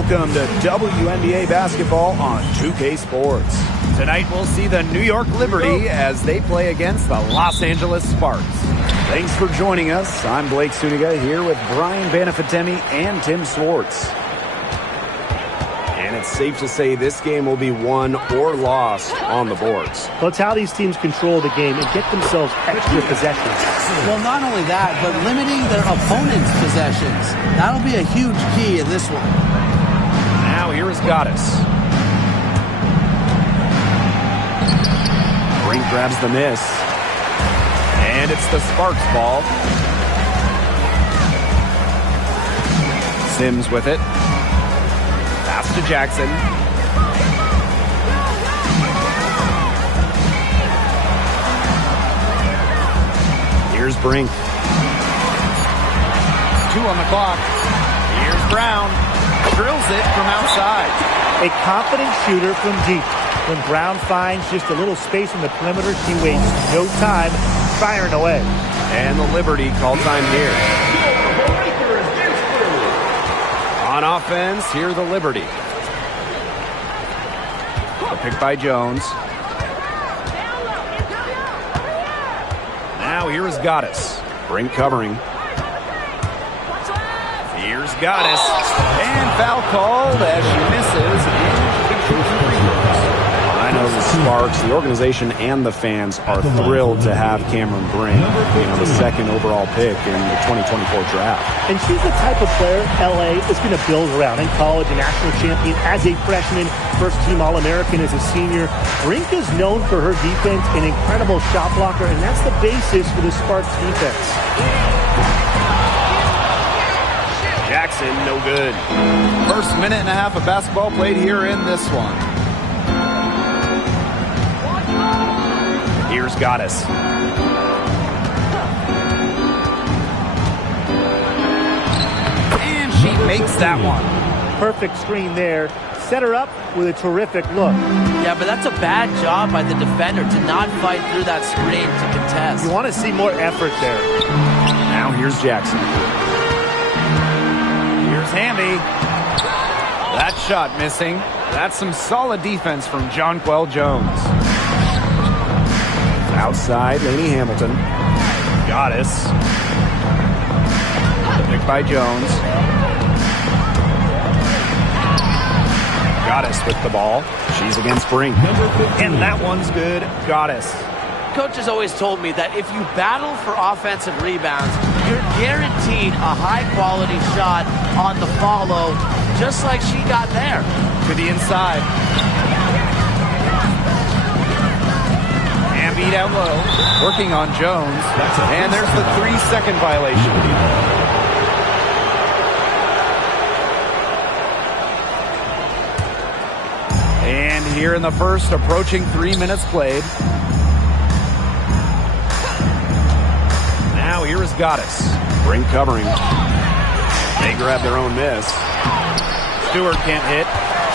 Welcome to WNBA basketball on 2K Sports. Tonight we'll see the New York Liberty as they play against the Los Angeles Sparks. Thanks for joining us. I'm Blake Suniga here with Brian Banafitemi and Tim Swartz. And it's safe to say this game will be won or lost on the boards. Well, it's how these teams control the game and get themselves extra possessions. Well, not only that, but limiting their opponent's possessions. That'll be a huge key in this one. Now here is Goddess. Brink grabs the miss. And it's the Sparks ball. Sims with it. Pass to Jackson. Here's Brink. 2 on the clock. Here's Brown. Drills it from outside. A confident shooter from deep. When Brown finds just a little space on the perimeter, she wastes no time firing away. And the Liberty call time here. On offense, here the Liberty. A pick by Jones. Now here is Goddess. Brink covering. Here's Goddess. And foul called as she misses. I know the Sparks, the organization, and the fans are thrilled to have Cameron Brink, the second overall pick in the 2024 draft. And she's the type of player LA is going to build around. In college, a national champion as a freshman, first-team All-American as a senior. Brink is known for her defense, an incredible shot blocker, and that's the basis for the Sparks defense. Jackson, no good. First minute and a half of basketball played here in this one. Here's Goddess. And she makes that one. Perfect screen there. Set her up with a terrific look. Yeah, but that's a bad job by the defender to not fight through that screen to contest. You want to see more effort there. Now here's Jackson. Here's Hamby. That shot missing. That's some solid defense from Jonquel Jones. Outside, Lainey Hamilton. Goddess. The pick by Jones. Goddess with the ball. She's against Brink. And that one's good. Goddess. Coach has always told me that if you battle for offensive rebounds, you're guaranteed a high-quality shot on the follow, just like she got there. To the inside. And beat out low. Working on Jones. And there's the 3-second violation. And here in the first, approaching 3 minutes played. Now here is Goddess. Brink covering. They grab their own miss. Stewart can't hit.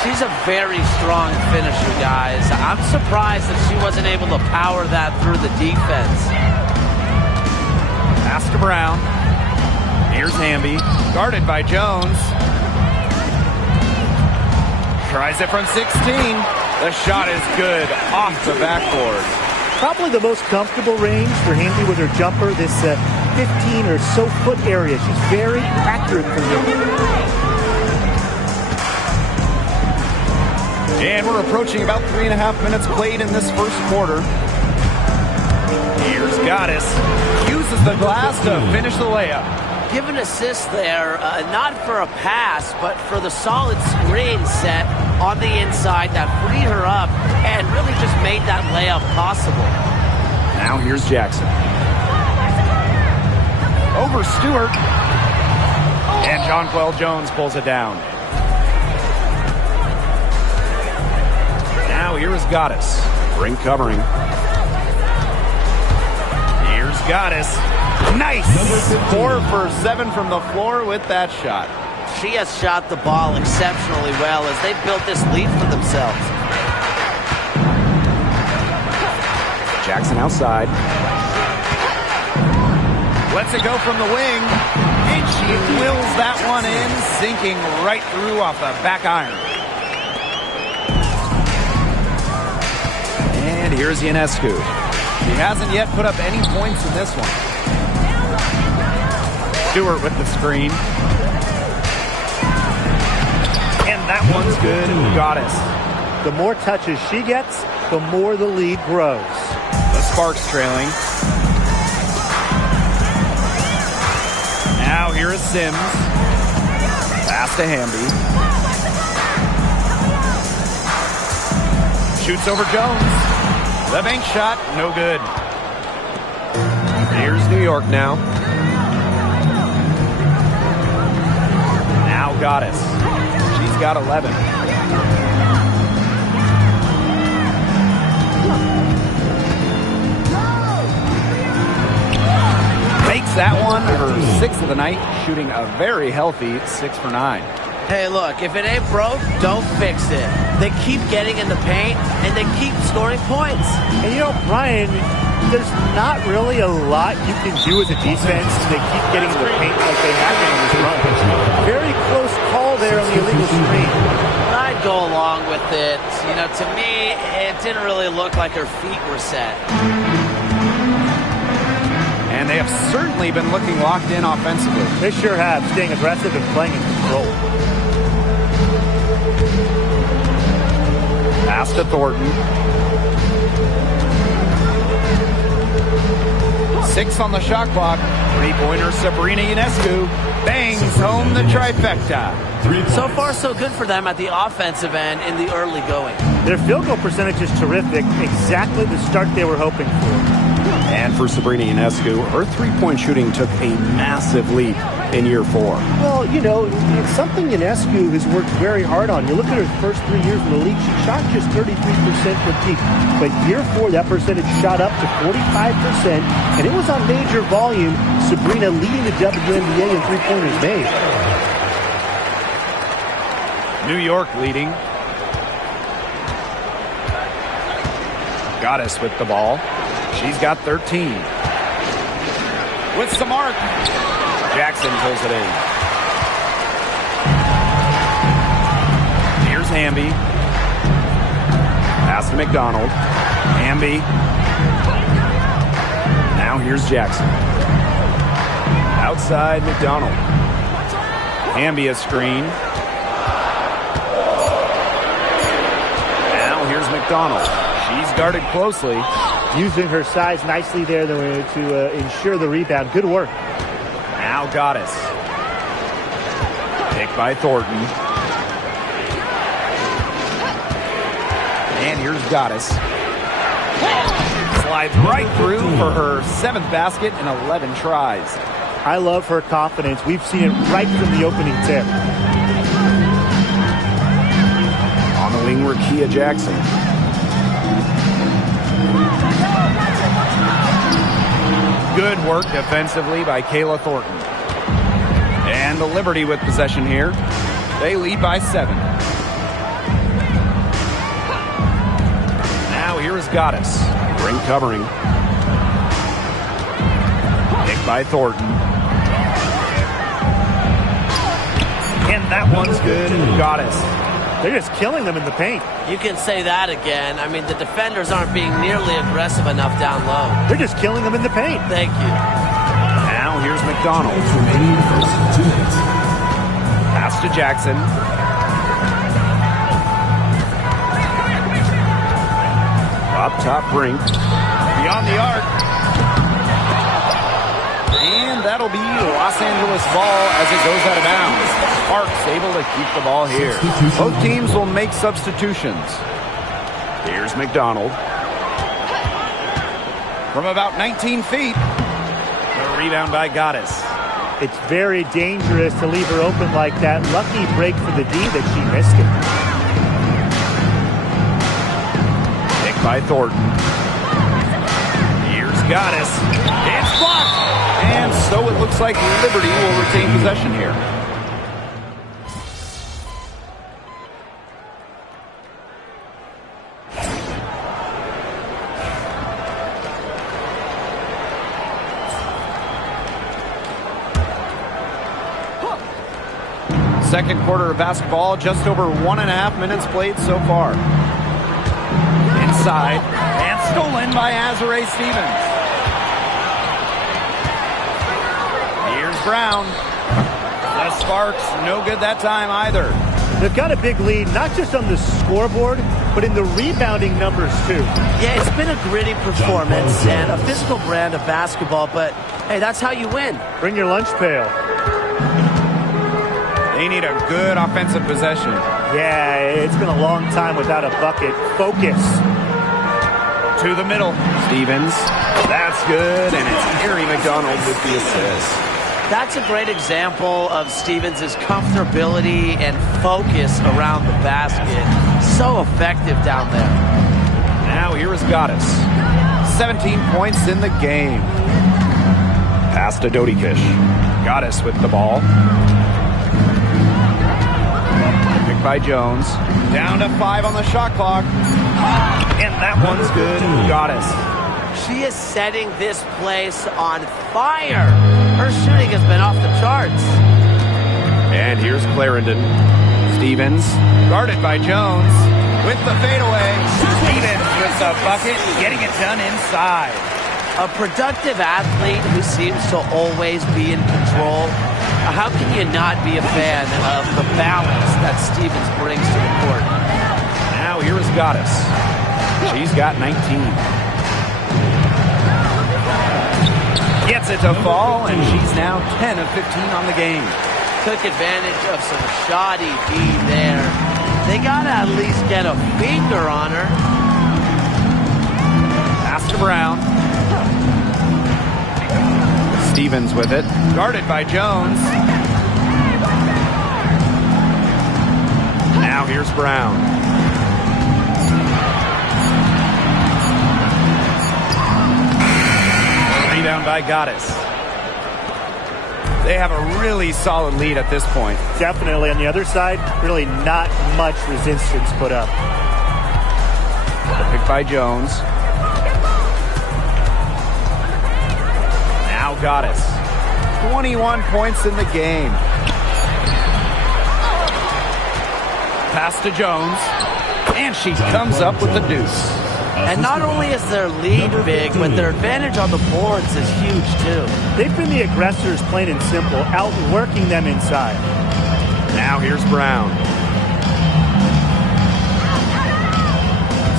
She's a very strong finisher, guys. I'm surprised that she wasn't able to power that through the defense. Pass to Brown. Here's Hamby. Guarded by Jones. Tries it from 16. The shot is good off the backboard. Probably the most comfortable range for Hamby with her jumper, this 15 or so foot area. She's very accurate from here. And we're approaching about 3.5 minutes played in this first quarter. Here's Goddess. Uses the glass to finish the layup. Give an assist there, not for a pass, but for the solid screen set on the inside that freed her up and really just made that layup possible. Now here's Jackson. Over Stewart. And Jonquel Jones pulls it down. Now here is Goddess. Brink covering. Here's Goddess. Nice! 4 for 7 from the floor with that shot. She has shot the ball exceptionally well as they built this lead for themselves. Jackson outside. Lets it go from the wing. And she wills that one in, sinking right through off the back iron. And here's Ionescu. She hasn't yet put up any points in this one. Stewart with the screen. And that one's good. Goddess. The more touches she gets, the more the lead grows. The Sparks trailing. Now here is Sims. Pass to Hamby. Shoots over Jones. The bank shot, no good. Here's New York now. Now Goddess. She's got 11. Makes that one her 6th of the night, shooting a very healthy 6 for 9. Hey, look, if it ain't broke, don't fix it. They keep getting in the paint, and they keep scoring points. And you know, Brian, there's not really a lot you can do as a defense. They keep getting in the paint like they have been on this run. Very close call there on the illegal screen. I'd go along with it. You know, to me, it didn't really look like her feet were set. And they have certainly been looking locked in offensively. They sure have, staying aggressive and playing in control. Pass to Thornton. 6 on the shot clock. Three-pointer Sabrina Ionescu bangs home the trifecta. So far, so good for them at the offensive end in the early going. Their field goal percentage is terrific. Exactly the start they were hoping for. And for Sabrina Ionescu, her three-point shooting took a massive leap in year 4. Well, you know, it's something Ionescu has worked very hard on. You look at her first 3 years in the league, she shot just 33% from deep. But year 4, that percentage shot up to 45%, and it was on major volume. Sabrina leading the WNBA in three-pointers made. New York leading. Goddess with the ball. She's got 13. With some mark. Jackson pulls it in. Here's Hamby. Pass to McDonald. Hamby. Now here's Jackson. Outside McDonald. Hamby a screen. Now here's McDonald. She's guarded closely. Using her size nicely there to ensure the rebound. Good work. Now Goddess. Picked by Thornton. And here's Goddess. Slides right through for her 7th basket in 11 tries. I love her confidence. We've seen it right from the opening tip. On the wing, Rakia Jackson. Good work defensively by Kayla Thornton. And the Liberty with possession here. They lead by 7. Now here is Goddess. Brink covering. Picked by Thornton. And that one's good. Goddess. They're just killing them in the paint. You can say that again. I mean, the defenders aren't being nearly aggressive enough down low. They're just killing them in the paint. Thank you. Now here's McDonald. Pass to Jackson. Up top, Brink. Beyond the arc. And that'll be Los Angeles ball as it goes out of bounds. Sparks able to keep the ball here. Both teams will make substitutions. Here's McDonald. From about 19 feet. A rebound by Goddess. It's very dangerous to leave her open like that. Lucky break for the D that she missed it. Picked by Thornton. Here's Goddess. It's blocked. And so it looks like Liberty will retain possession here. second quarter of basketball, just over 1.5 minutes played so far. Inside, and stolen by Azare Stevens. Here's Brown. The Sparks, no good that time either. They've got a big lead, not just on the scoreboard, but in the rebounding numbers too. Yeah, it's been a gritty performance and a physical brand of basketball, but hey, that's how you win. Bring your lunch pail. They need a good offensive possession. Yeah, it's been a long time without a bucket. Focus. To the middle. Stevens. That's good, and it's Gary McDonald with the assist. That's a great example of Stevens' comfortability and focus around the basket. So effective down there. Now here is Gaddis. 17 points in the game. Pass to Dodikish. Gaddis with the ball. Picked by Jones. Down to 5 on the shot clock. And that one's good. Gaddis. She is setting this place on fire. Her shooting has been off the charts. And here's Clarendon. Stevens, guarded by Jones, with the fadeaway. Stevens with the bucket, getting it done inside. A productive athlete who seems to always be in control. How can you not be a fan of the balance that Stevens brings to the court? Now here is Gaddis. She's got 19. Gets it to fall, and she's now 10 of 15 on the game. Took advantage of some shoddy D there. They got to at least get a finger on her. Pass to Brown. Stevens with it. Guarded by Jones. Now here's Brown. Down by Gaddis. They have a really solid lead at this point. Definitely. On the other side, really not much resistance put up. Picked by Jones. Now Gaddis. 21 points in the game. Pass to Jones. And she comes up with the deuce. And not only is their lead big, but their advantage on the boards is huge, too. They've been the aggressors, plain and simple, outworking them inside. Now here's Brown.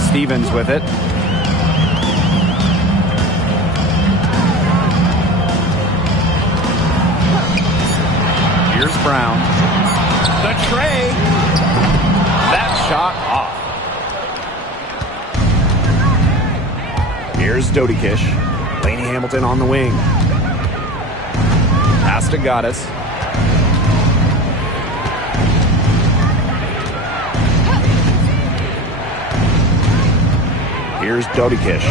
Stevens with it. Here's Brown. The tray. That shot off. Here's Dodikish. Lainey Hamilton on the wing. Pass to Gaddis. Here's Dodikish.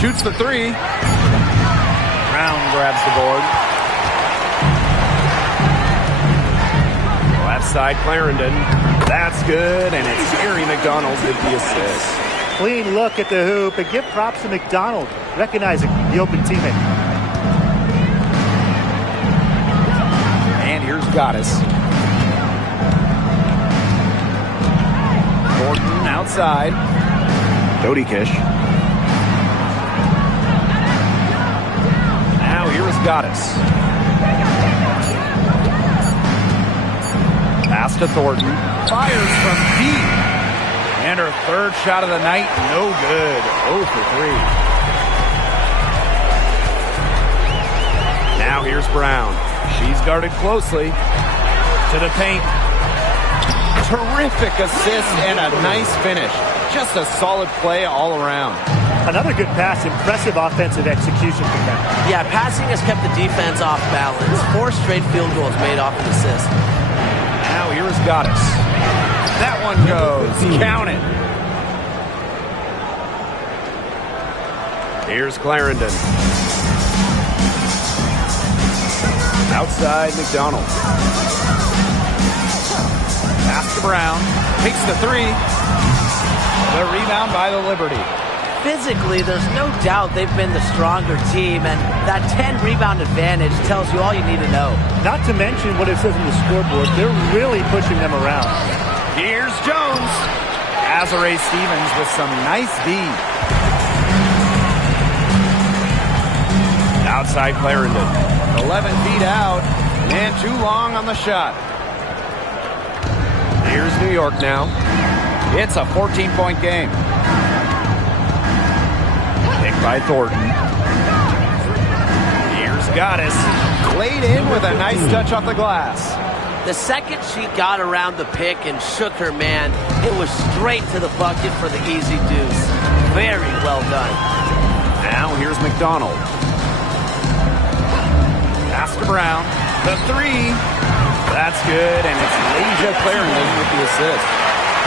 Shoots the three. Brown grabs the board. Left side, Clarendon. That's good, and it's Gary McDonald with the assist. Clean look at the hoop, and give props to McDonald, recognizing the open teammate. And here's Gaddis. Gordon outside. Dodikish. Now here is Gaddis. Pass to Thornton. Fires from deep. And her third shot of the night, no good. 0 for 3. Now here's Brown. She's guarded closely. To the paint. Terrific assist and a nice finish. Just a solid play all around. Another good pass. Impressive offensive execution from them. Yeah, passing has kept the defense off balance. 4 straight field goals made off an assist. Now here is Gaddis. That one goes. Count it. Here's Clarendon. Outside McDonald. Pass to Brown. Takes the three. The rebound by the Liberty. physically, there's no doubt they've been the stronger team, and that 10-rebound advantage tells you all you need to know. Not to mention what it says on the scoreboard. They're really pushing them around. Here's Jones. Azare Stevens with some nice D. Outside Clarendon. 11 feet out, and too long on the shot. Here's New York now. It's a 14-point game. Picked by Thornton. Here's Goddess. Laid in with a nice touch off the glass. The second she got around the pick and shook her man, it was straight to the bucket for the easy deuce. Very well done. Now here's McDonald. Pass to Brown. The three. That's good, and it's Lasia Clarendon with the assist.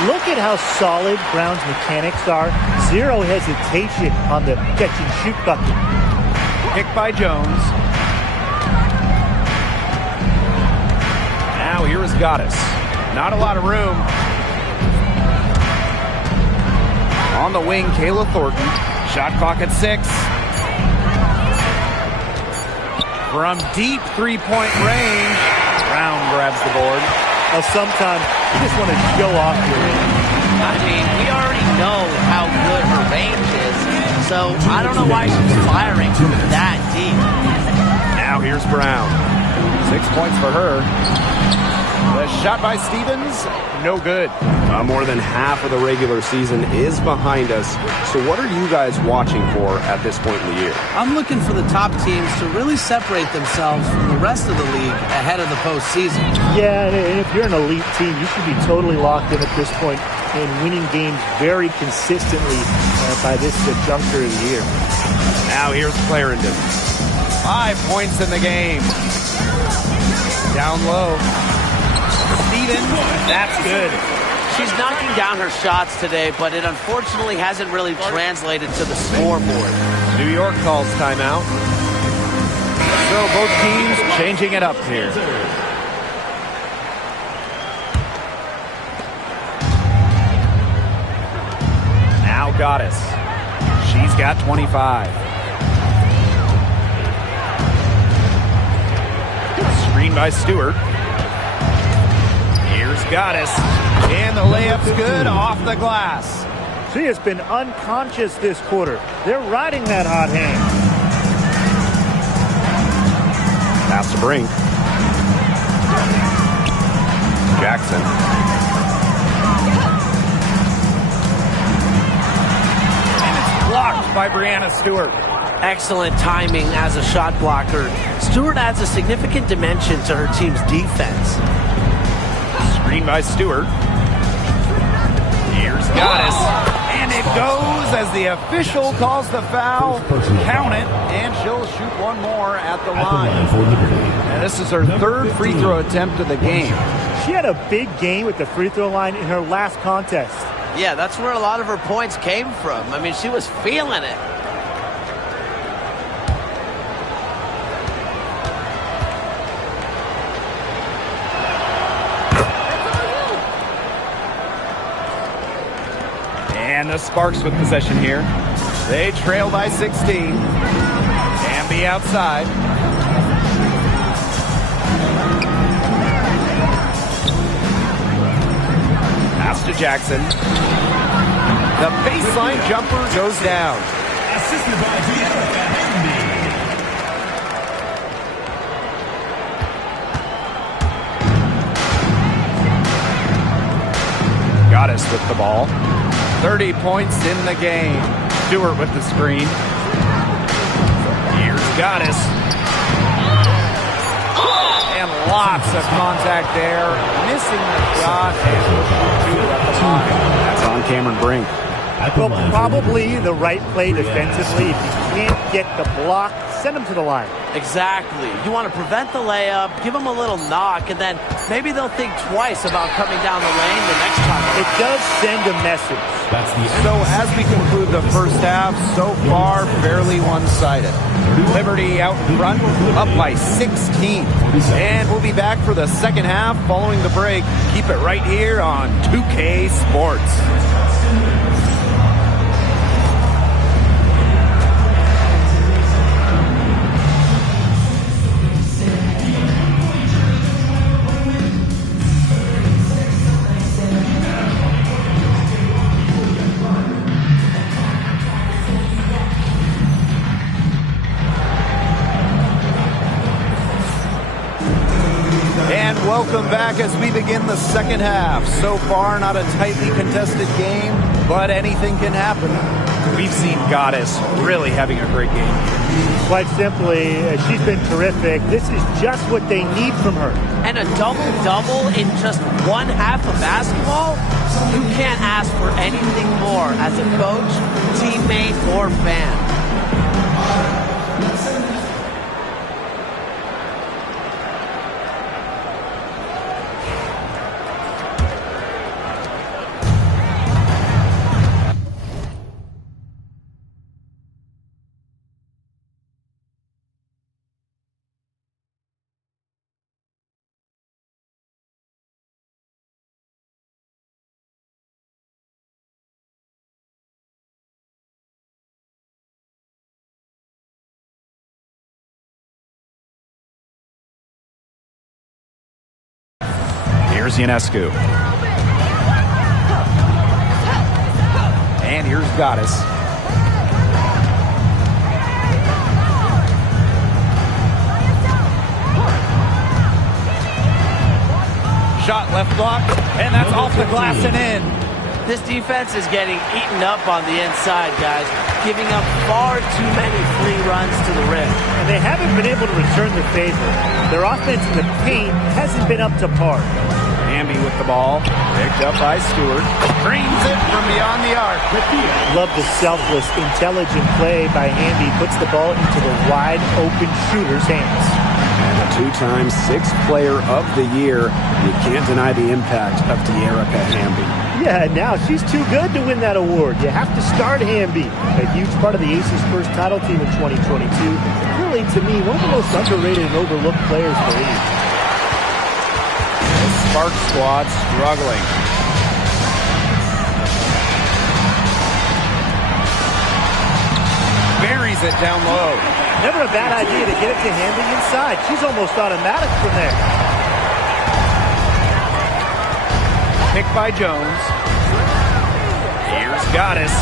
Look at how solid Brown's mechanics are. Zero hesitation on the catch-and-shoot bucket. Kicked by Jones. Now here is Goddess. Not a lot of room. On the wing, Kayla Thornton. Shot clock at 6. From deep three-point range, Brown grabs the board. Well, sometimes you just want to show off your range. I mean, we already know how good her range is, so I don't know why she's firing that deep. Now here's Brown. 6 points for her. The shot by Stevens, no good. More than half of the regular season is behind us. So what are you guys watching for at this point in the year? I'm looking for the top teams to really separate themselves from the rest of the league ahead of the postseason. Yeah, and if you're an elite team, you should be totally locked in at this point and winning games very consistently by this juncture of the year. Now here's Clarendon. 5 points in the game. Down low. Stevens, that's good. She's knocking down her shots today, but it unfortunately hasn't really translated to the scoreboard. New York calls timeout. So both teams changing it up here. Now Goddess. She's got 25. Screen by Stewart. Here's Goddess. And the layup's good off the glass. She has been unconscious this quarter. They're riding that hot hand. Pass to Brink. Jackson. And it's blocked by Brianna Stewart. Excellent timing as a shot blocker. Stewart adds a significant dimension to her team's defense. Screen by Stewart. Here's Goddess. And it goes as the official calls the foul. Count it, and she'll shoot one more at the line. And this is her third free throw attempt of the game. She had a big game at the free throw line in her last contest. Yeah, that's where a lot of her points came from. I mean, she was feeling it. And the Sparks with possession here. They trail by 16. Amby outside. Pass to Jackson. The baseline jumper goes down. Assisted by Goddess with the ball. 30 points in the game. Stewart with the screen. Here's Goddess. And lots of contact there. Missing the shot. And 2 at the line. That's on Cameron Brink. Well, probably the right play defensively. If you can't get the block, send them to the line. Exactly. You want to prevent the layup, give them a little knock, and then maybe they'll think twice about coming down the lane the next time. It does send a message. So as we conclude the first half, so far fairly one-sided. Liberty out in front, up by 16. And we'll be back for the second half following the break. Keep it right here on 2K Sports. Welcome back as we begin the second half. So far, not a tightly contested game, but anything can happen. We've seen Goddess really having a great game. Quite simply, she's been terrific. This is just what they need from her. And a double-double in just one half of basketball? You can't ask for anything more as a coach, teammate, or fan. Here's Ionescu. And here's Goddess. Shot left block, and that's off the glass and in. This defense is getting eaten up on the inside, guys, giving up far too many free runs to the rim. And they haven't been able to return the favor. Their offense in the paint hasn't been up to par. Hamby with the ball, picked up by Stewart. Dreams it from beyond the arc. Love the selfless, intelligent play by Hamby. Puts the ball into the wide-open shooter's hands. And a two-time sixth player of the year. You can't deny the impact of De'Erica Hamby. Yeah, now she's too good to win that award. You have to start Hamby. A huge part of the Aces' first title team in 2022. Really, to me, one of the most underrated and overlooked players in the league. The Spark squad struggling. Buries it down low. Never a bad idea to get it to Hamby inside. She's almost automatic from there. Picked by Jones. Here's Goddess.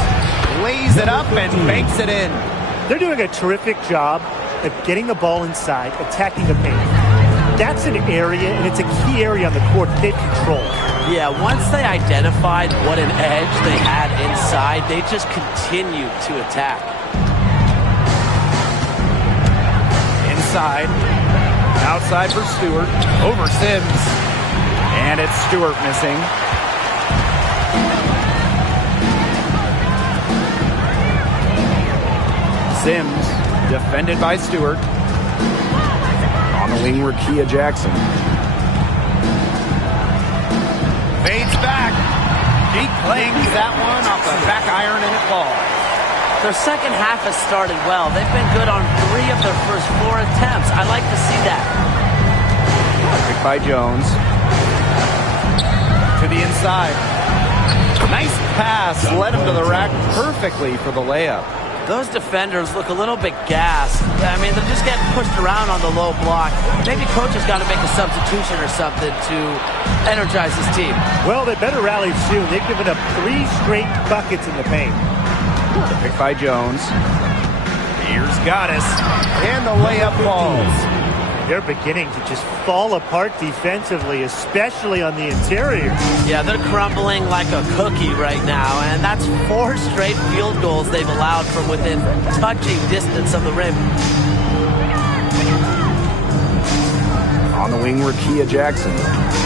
Lays it up and banks it in. They're doing a terrific job of getting the ball inside, attacking the paint. That's an area, and it's a key area on the court they control. Yeah, once they identified what an edge they had inside, they just continued to attack. Inside. Outside for Stewart. Over Sims. And it's Stewart missing. Sims, defended by Stewart. On the wing, Rakia Jackson. Fades back. She clangs that one off the back iron and it falls. Their second half has started well. They've been good on 3 of their first 4 attempts. I like to see that. Picked by Jones. To the inside. Nice pass. Led him to the rack perfectly for the layup. Those defenders look a little bit gassed. I mean, they're just getting pushed around on the low block. Maybe coach has got to make a substitution or something to energize his team. Well, they better rally soon. They've given up 3 straight buckets in the paint. Picked by Jones. Here's Goddess. And the layup falls. They're beginning to just fall apart defensively, especially on the interior. Yeah, they're crumbling like a cookie right now, and that's 4 straight field goals they've allowed from within touching distance of the rim. On the wing, Rakia Jackson.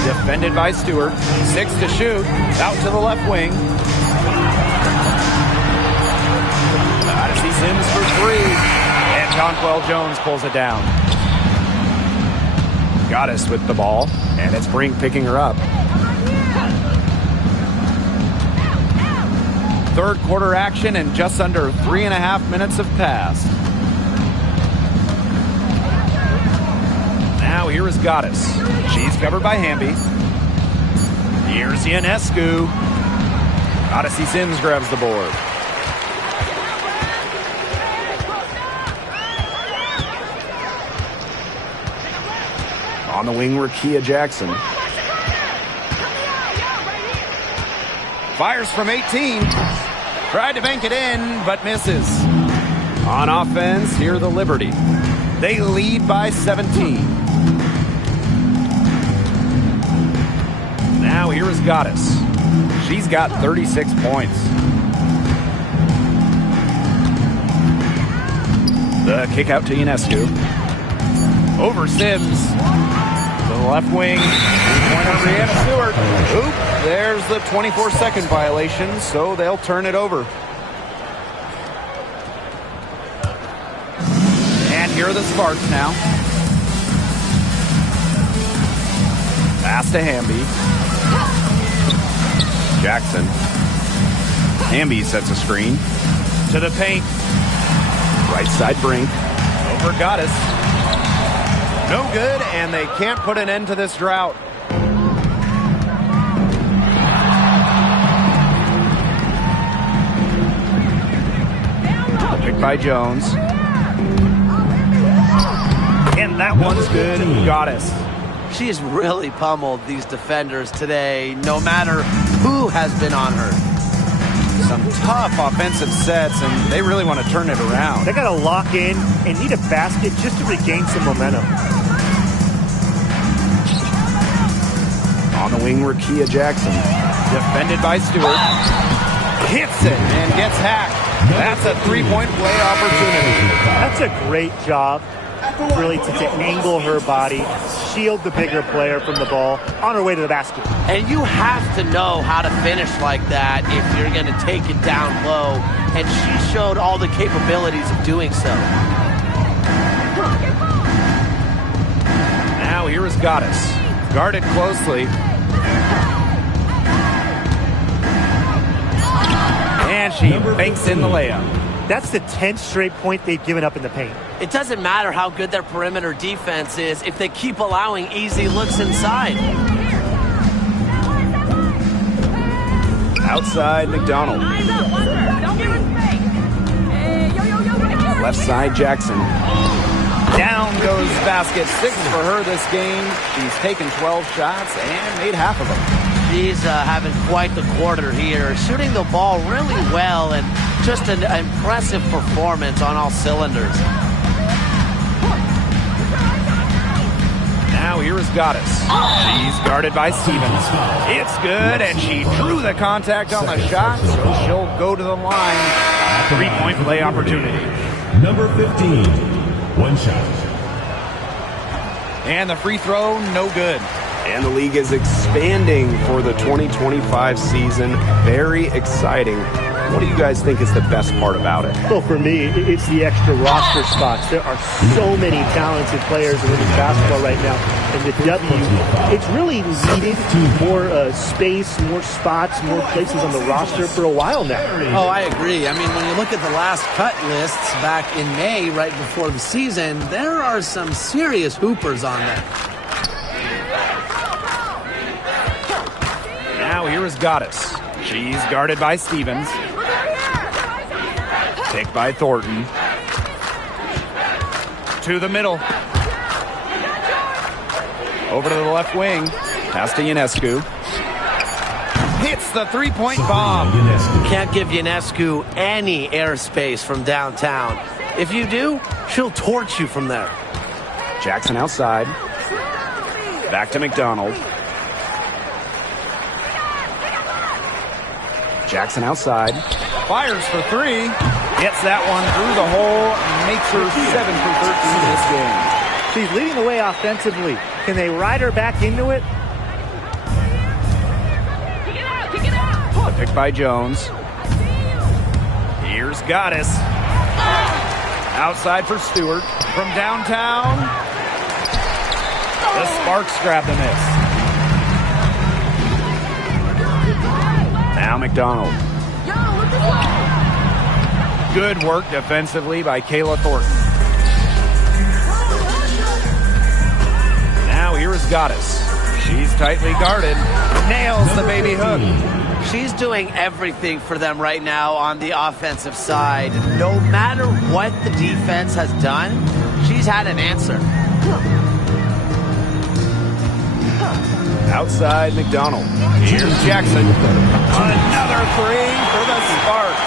Defended by Stewart. 6 to shoot. Out to the left wing. Odyssey Sims for 3. And Conquel Jones pulls it down. Goddess with the ball, and it's Brink picking her up. Third quarter action, and just under 3.5 minutes have passed. Now here is Goddess. She's covered by Hamby. Here's Ionescu. Odyssey Sims grabs the board. On the wing, Rakia Jackson. Fires from 18. Tried to bank it in, but misses. On offense, here the Liberty. They lead by 17. Now here is Goddess. She's got 36 points. The kick out to Ionescu. Over Sims. To the left wing. Three-pointer Brianna Stewart. Oop, there's the 24-second violation, so they'll turn it over. And here are the Sparks now. Pass to Hamby. Jackson. Hamby sets a screen. To the paint. Right side Brink. Over Goddess. No good, and they can't put an end to this drought. Picked by Jones. And that one's good. Goddess. She has really pummeled these defenders today, no matter who has been on her. Some tough offensive sets, and they really want to turn it around. They got to lock in and need a basket just to regain some momentum. On the wing, Rakia Jackson. Defended by Stewart. Hits it and gets hacked. That's a three-point play opportunity. That's a great job, really, to angle her body, shield the bigger player from the ball on her way to the basket. And you have to know how to finish like that if you're going to take it down low. And she showed all the capabilities of doing so. Now here is Goddess. Guarded closely. And she banks in the layup. That's the 10th straight point they've given up in the paint. It doesn't matter how good their perimeter defense is if they keep allowing easy looks inside. Outside McDonald. Left side Jackson. Down goes basket. 6 for her this game. She's taken 12 shots and made half of them. She's having quite the quarter here, shooting the ball really well and just an impressive performance on all cylinders. Now here is Goddess. She's guarded by Stevens. It's good, and she drew the contact on the shot, so she'll go to the line. Three-point play opportunity. Number 15, one shot. And the free throw, no good. And the league is expanding for the 2025 season. Very exciting. What do you guys think is the best part about it? Well, for me, it's the extra roster spots. There are so many talented players in women's basketball right now. And the W, it's really needed more space, more spots, more places on the roster for a while now. Oh, I agree. I mean, when you look at the last cut lists back in May, right before the season, there are some serious hoopers on there. Now here is Goddess. She's guarded by Stevens. Picked by Thornton. To the middle. Over to the left wing. Pass to Ionescu. Hits the three-point bomb. Can't give Ionescu any airspace from downtown. If you do, she'll torch you from there. Jackson outside. Back to McDonald. Jackson outside. Fires for three. Gets that one through the hole. Makes her 7 for 13 this game. She's leading the way offensively. Can they ride her back into it? Picked by Jones. Here's Goddess. Outside for Stewart. From downtown. The Sparks grab the miss. Now McDonald. Good work defensively by Kayla Thornton. Now here is Goddess. She's tightly guarded. Nails the baby hook. She's doing everything for them right now on the offensive side. No matter what the defense has done, she's had an answer. Outside McDonald. Here's Jackson. Another three for the Sparks.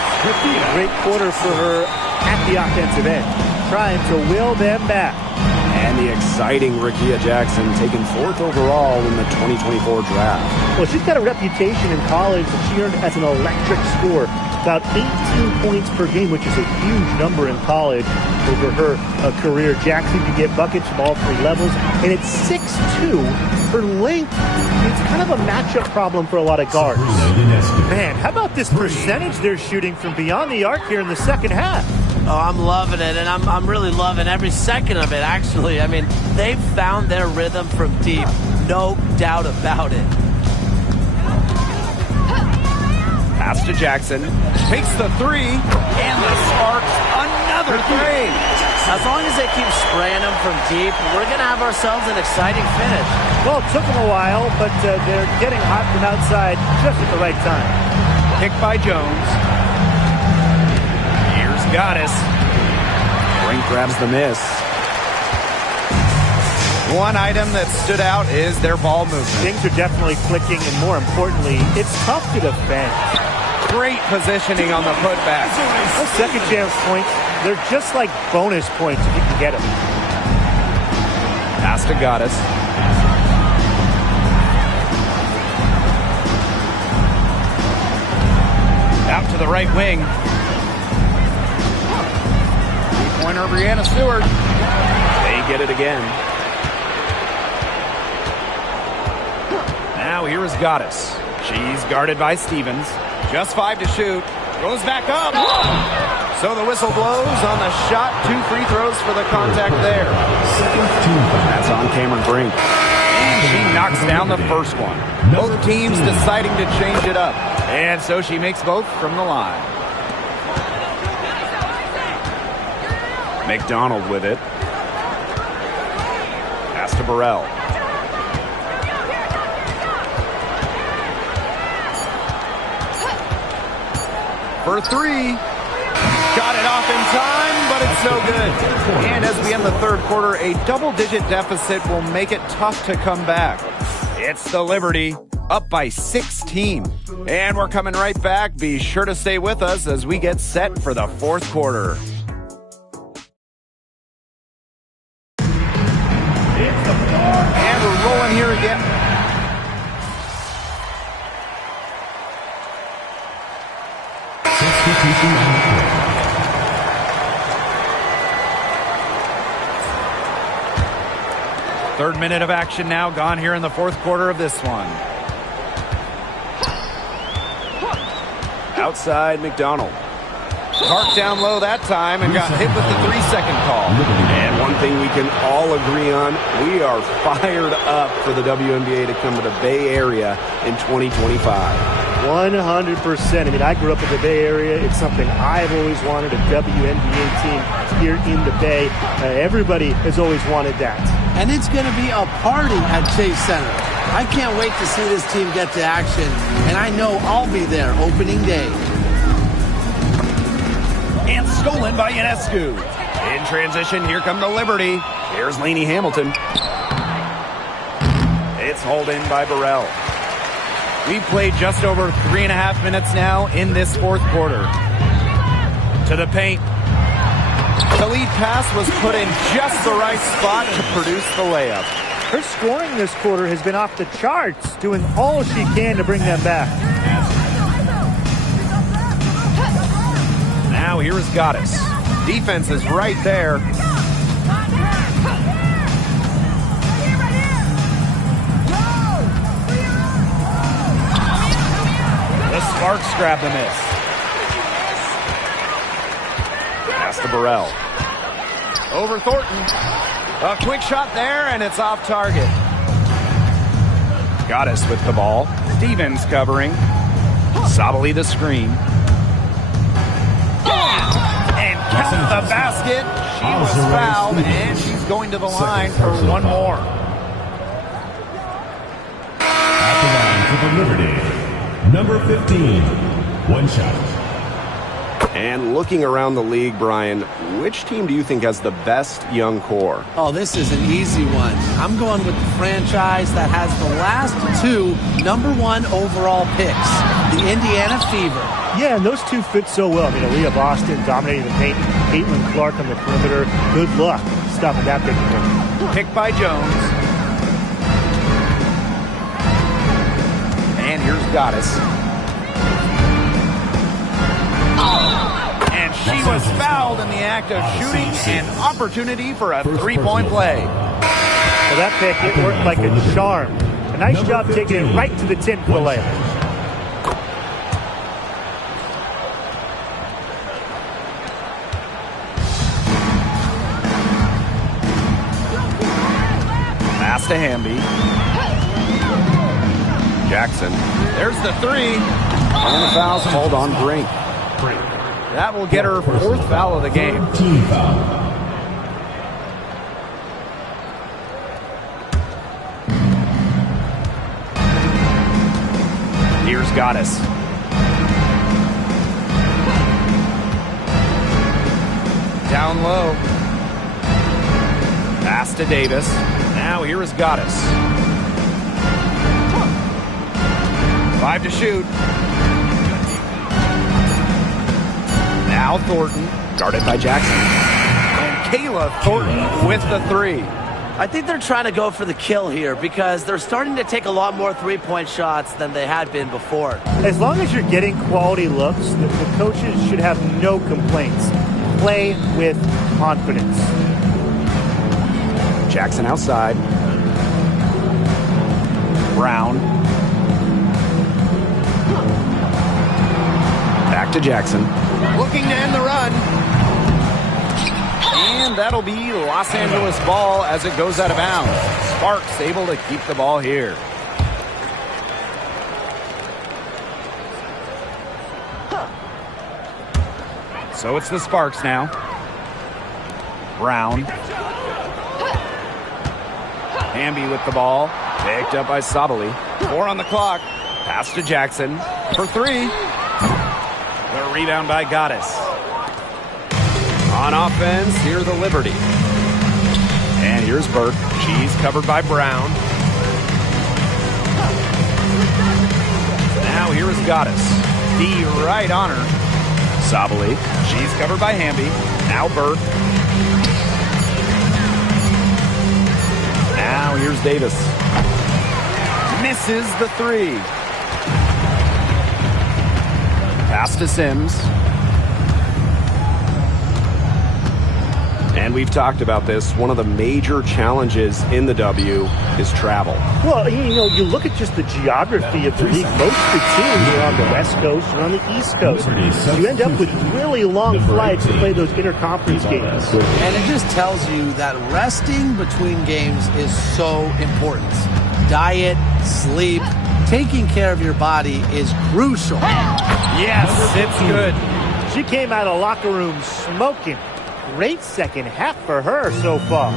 Great quarter for her at the offensive end, trying to will them back. And the exciting Rickea Jackson taken 4th overall in the 2024 draft. Well, she's got a reputation in college that she earned as an electric scorer. About 18 points per game, which is a huge number in college over her career. Jackson can get buckets from all 3 levels, and it's 6'2". Her length, it's kind of a matchup problem for a lot of guards. Man, how about this percentage they're shooting from beyond the arc here in the second half? Oh, I'm loving it, and I'm really loving every second of it, actually. I mean, they've found their rhythm from deep. No doubt about it. Pass to Jackson. Takes the 3, and the Sparks another 3. As long as they keep spraying them from deep, we're going to have ourselves an exciting finish. Well, it took them a while, but they're getting hot from outside just at the right time. Picked by Jones. Here's Goddess. Brink grabs the miss. One item that stood out is their ball movement. Things are definitely clicking, and more importantly, it's tough to defend. Great positioning on the putback. Those second chance points, they're just like bonus points if you can get them. Pass to Goddess. Out to the right wing. 3-pointer, Brianna Stewart. They get it again. Now here is Goddess. She's guarded by Stevens. Just 5 to shoot. Goes back up. So the whistle blows on the shot. 2 free throws for the contact there. That's on Cameron Brink. And she knocks down the first one. Both teams deciding to change it up. And so she makes both from the line. McDonald with it. Pass to Burrell. For 3. Got it off in time, but it's no good. And as we end the third quarter, a double-digit deficit will make it tough to come back. It's the Liberty, up by 16. And we're coming right back. Be sure to stay with us as we get set for the fourth quarter. And we're rolling here again. Third minute of action now gone here in the fourth quarter of this one. Outside McDonald. Parked down low that time and got hit with the 3-second call. And one thing we can all agree on, we are fired up for the WNBA to come to the Bay Area in 2025. 100%. I mean, I grew up in the Bay Area. It's something I've always wanted, a WNBA team here in the Bay. Everybody has always wanted that. And it's going to be a party at Chase Center. I can't wait to see this team get to action, and I know I'll be there opening day. And stolen by Ionescu. In transition, here come the Liberty. Here's Lainey Hamilton. It's hauled in by Burrell. We've played just over 3.5 minutes now in this fourth quarter. To the paint. The lead pass was put in just the right spot to produce the layup. Her scoring this quarter has been off the charts, doing all she can to bring them back. Now here is Goddess. Defense is right there. The Sparks grab the miss. Pass to Burrell. Over Thornton. A quick shot there, and it's off target. Goddess with the ball. Stevens covering. Sabali the screen. And count the basket. She was fouled, and she's going to the line for one more. At the line for the Liberty, number 15, one shot. And looking around the league, Brian, which team do you think has the best young core? Oh, this is an easy one. I'm going with the franchise that has the last 2 #1 overall picks, the Indiana Fever. Yeah, and those two fit so well. I mean, Aaliyah Boston dominating the paint, Caitlin Clark on the perimeter. Good luck stuff at that big point. Picked by Jones. And here's Goddess. And she was fouled in the act of shooting, an opportunity for a three-point play. So that pick, it worked like a charm. A nice job taking it right to the tin for the layup. Pass to Hamby. Jackson. There's the three. And the foul's called on Brink. That will get her fourth foul of the game. Team foul. Here's Goddess. Down low. Pass to Davis. Now here is Goddess. 5 to shoot. Now Thornton, guarded by Jackson. And Kayla Thornton with the three. I think they're trying to go for the kill here because they're starting to take a lot more three-point shots than they had been before. As long as you're getting quality looks, the coaches should have no complaints. Play with confidence. Jackson outside. Brown. Back to Jackson. Looking to end the run. And that'll be Los Angeles ball as it goes out of bounds. Sparks able to keep the ball here. So it's the Sparks now. Brown. Hamby with the ball. Picked up by Sabali. 4 on the clock. Pass to Jackson for 3. The rebound by Goddess. On offense, here's the Liberty. And here's Burke. She's covered by Brown. Now here is Goddess. D right on her. Sabali. She's covered by Hamby. Now Burke. Now here's Davis. Misses the 3. Pass to Sims. And we've talked about this. One of the major challenges in the W is travel. Well, you know, you look at just the geography of the league. Most of the teams are on the West Coast or on the East Coast. You end up with really long flights to play those interconference games. And it just tells you that resting between games is so important. Diet, sleep, taking care of your body is crucial. Yes, it's good. She came out of the locker room smoking. Great second half for her so far.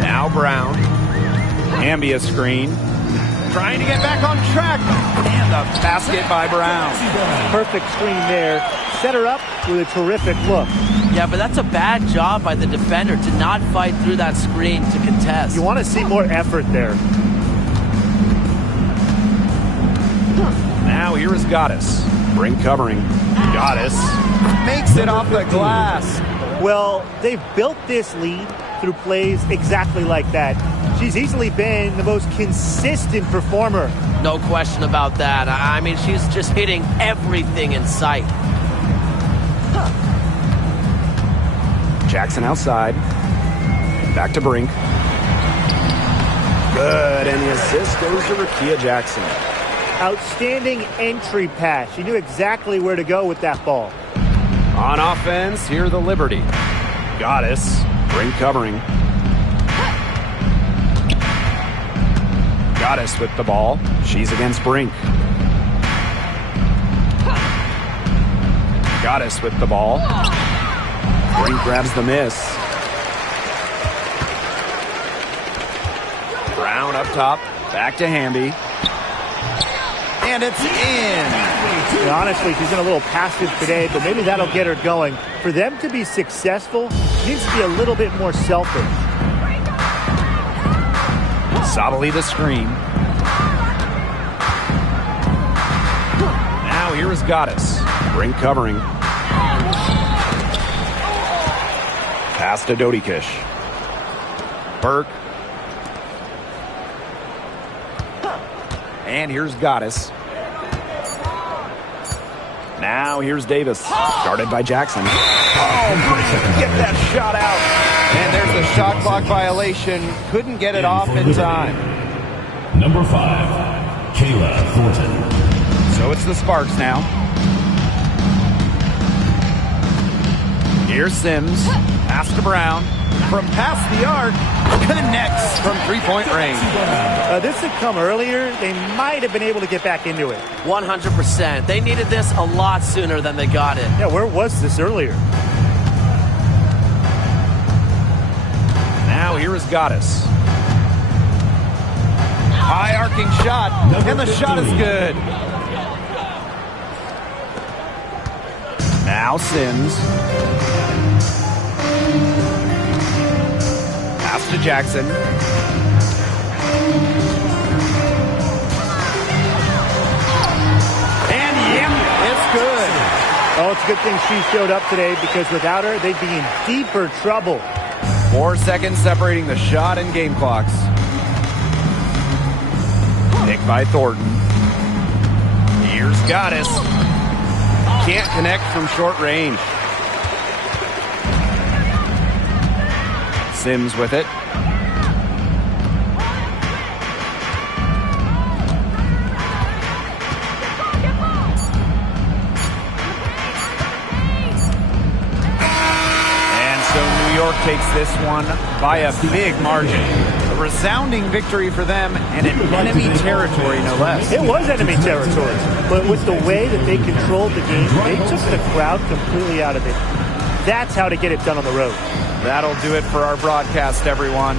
Now Brown. Hamby a screen. Trying to get back on track. And the basket by Brown. Perfect screen there. Set her up with a terrific look. Yeah, but that's a bad job by the defender to not fight through that screen to contest. You want to see more effort there. Now here is Goddess. Brink covering. Goddess makes it off the glass. Well, they've built this lead through plays exactly like that. She's easily been the most consistent performer. No question about that. I mean, she's just hitting everything in sight. Jackson outside. Back to Brink. Good, and the assist goes to Rakia Jackson. Outstanding entry pass. She knew exactly where to go with that ball. On offense, here the Liberty. Goddess. Brink covering. Goddess with the ball. She's against Brink. Goddess with the ball. Brink grabs the miss. Brown up top. Back to Hamby. And it's in. And honestly, she's been a little passive today, but maybe that'll get her going. For them to be successful, she needs to be a little bit more selfish. Sabali the screen. Now here is Goddess. Brink covering. Pass to Dodikish. Burke. And here's Goddess. Now here's Davis. Started by Jackson. Oh, Brink, get that shot out. And there's a shot clock violation. Couldn't get it off in time. Number 5, Kayla Thornton. So it's the Sparks now. Here's Sims. Pass to Brown. From past the arc, connects from three-point range. This had come earlier. They might have been able to get back into it. 100%. They needed this a lot sooner than they got it. Yeah, where was this earlier? Now here is Goddess. High arcing shot, and the shot is good. Now Sims. Pass to Jackson. And it's good. Oh, it's a good thing she showed up today, because without her, they'd be in deeper trouble. 4 seconds separating the shot and game clocks. Picked by Thornton. Here's Goddess. Can't connect from short range. Sims with it. York takes this one by a big margin. A resounding victory for them, and in enemy territory, no less. It was enemy territory, but with the way that they controlled the game, they took the crowd completely out of it. That's how to get it done on the road. That'll do it for our broadcast, everyone.